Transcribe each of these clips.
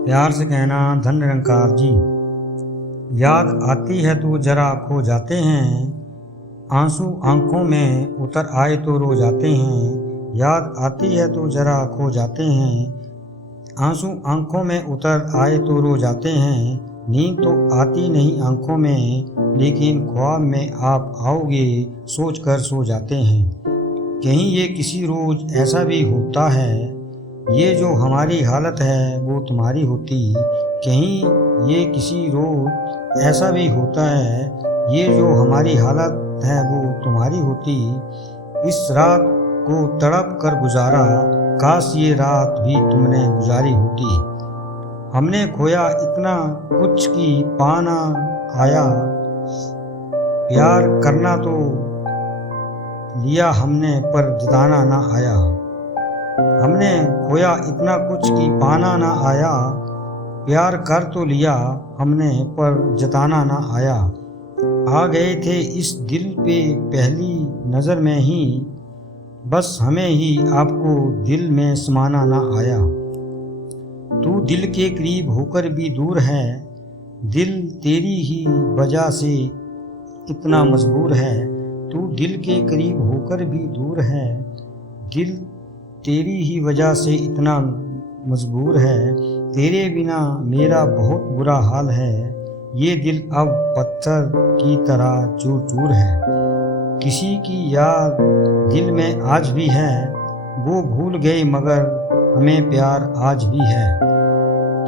प्यार से कहना धन निरंकार जी। याद आती है तो जरा खो जाते हैं, आंसू आंखों में उतर आए तो रो जाते हैं। याद आती है तो जरा खो जाते हैं, आंसू आंखों में उतर आए तो रो जाते हैं। नींद तो आती नहीं आंखों में, लेकिन ख्वाब में आप आओगे सोच कर सो जाते हैं। कहीं ये किसी रोज़ ऐसा भी होता है, ये जो हमारी हालत है वो तुम्हारी होती। कहीं ये किसी रोज़ ऐसा भी होता है, ये जो हमारी हालत है वो तुम्हारी होती। इस रात को तड़प कर गुजारा, काश ये रात भी तुमने गुजारी होती। हमने खोया इतना कुछ कि पाना आया, प्यार करना तो लिया हमने पर जताना ना आया। हमने खोया इतना कुछ कि पाना ना आया, प्यार कर तो लिया हमने पर जताना ना आया। आ गए थे इस दिल पे पहली नज़र में ही, बस हमें ही आपको दिल में समाना ना आया। तू दिल के करीब होकर भी दूर है, दिल तेरी ही वजह से इतना मजबूर है। तू दिल के करीब होकर भी दूर है, दिल तेरी ही वजह से इतना मजबूर है। तेरे बिना मेरा बहुत बुरा हाल है, ये दिल अब पत्थर की तरह चूर चूर है। किसी की याद दिल में आज भी है, वो भूल गए मगर हमें प्यार आज भी है।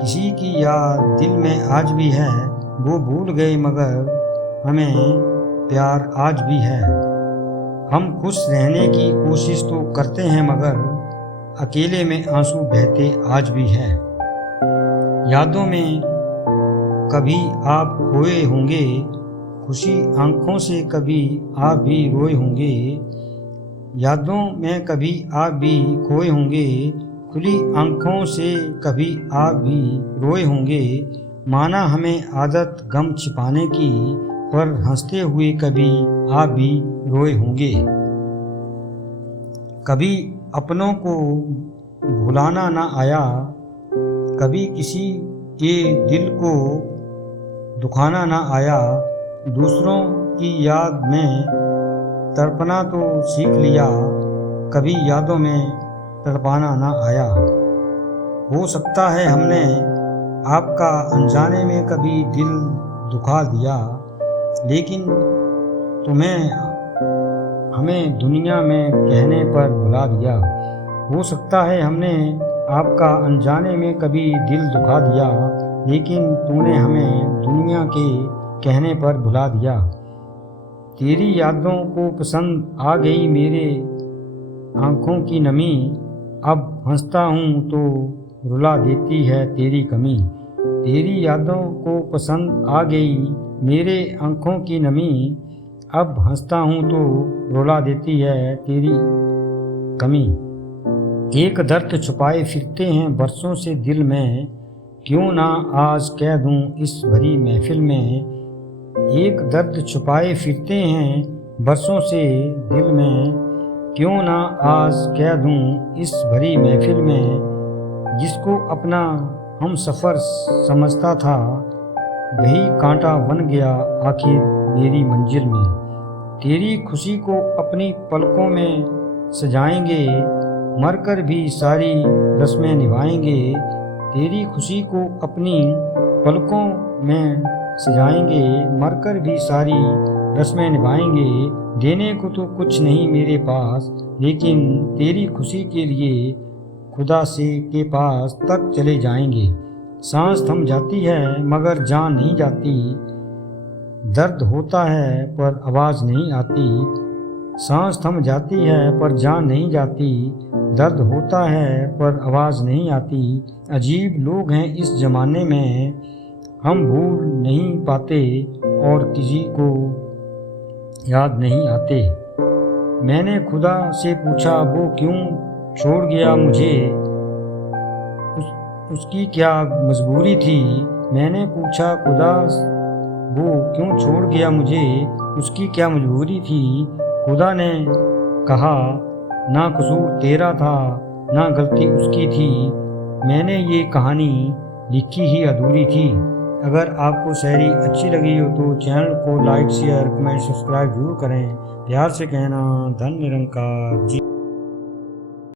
किसी की याद दिल में आज भी है, वो भूल गए मगर हमें प्यार आज भी है। हम खुश रहने की कोशिश तो करते हैं मगर अकेले में आंसू बहते आज भी है। यादों में कभी आप खोए होंगे, खुशी आंखों से कभी आप भी रोए होंगे। यादों में कभी आप भी खोए होंगे, खुली आंखों से कभी आप भी रोए होंगे। माना हमें आदत गम छिपाने की, पर हंसते हुए कभी आप भी रोए होंगे। कभी अपनों को भुलाना ना आया, कभी किसी के दिल को दुखाना ना आया। दूसरों की याद में तड़पना तो सीख लिया, कभी यादों में तड़पाना ना आया। हो सकता है हमने आपका अनजाने में कभी दिल दुखा दिया, लेकिन तुम्हें हमें दुनिया में कहने पर भुला दिया। हो सकता है हमने आपका अनजाने में कभी दिल दुखा दिया, लेकिन तूने हमें दुनिया के कहने पर भुला दिया। तेरी यादों को पसंद आ गई मेरे आँखों की नमी, अब हंसता हूँ तो रुला देती है तेरी कमी। तेरी यादों को पसंद आ गई मेरे आँखों की नमी, अब हंसता हूँ तो रुला देती है तेरी कमी। एक दर्द छुपाए फिरते हैं बरसों से दिल में, क्यों ना आज कह दूँ इस भरी महफिल में। एक दर्द छुपाए फिरते हैं बरसों से दिल में, क्यों ना आज कह दूँ इस भरी महफिल में। जिसको अपना हम सफ़र समझता था, वही कांटा बन गया आखिर मेरी मंजिल में। तेरी खुशी को अपनी पलकों में सजाएंगे, मरकर भी सारी रस्में निभाएंगे। तेरी खुशी को अपनी पलकों में सजाएंगे, मरकर भी सारी रस्में निभाएंगे। देने को तो कुछ नहीं मेरे पास, लेकिन तेरी खुशी के लिए खुदा से के पास तक चले जाएंगे। सांस थम जाती है मगर जान नहीं जाती, दर्द होता है पर आवाज़ नहीं आती। सांस थम जाती है पर जान नहीं जाती, दर्द होता है पर आवाज़ नहीं आती। अजीब लोग हैं इस ज़माने में, हम भूल नहीं पाते और किसी को याद नहीं आते। मैंने खुदा से पूछा वो क्यों छोड़ गया मुझे, उसकी क्या मजबूरी थी। मैंने पूछा खुदा वो क्यों छोड़ गया मुझे, उसकी क्या मजबूरी थी। खुदा ने कहा ना कसूर तेरा था ना गलती उसकी थी। मैंने ये कहानी लिखी ही अधूरी थी। अगर आपको शायरी अच्छी लगी हो तो चैनल को लाइक शेयर कमेंट सब्सक्राइब जरूर करें। प्यार से कहना, धन निरंकार जी।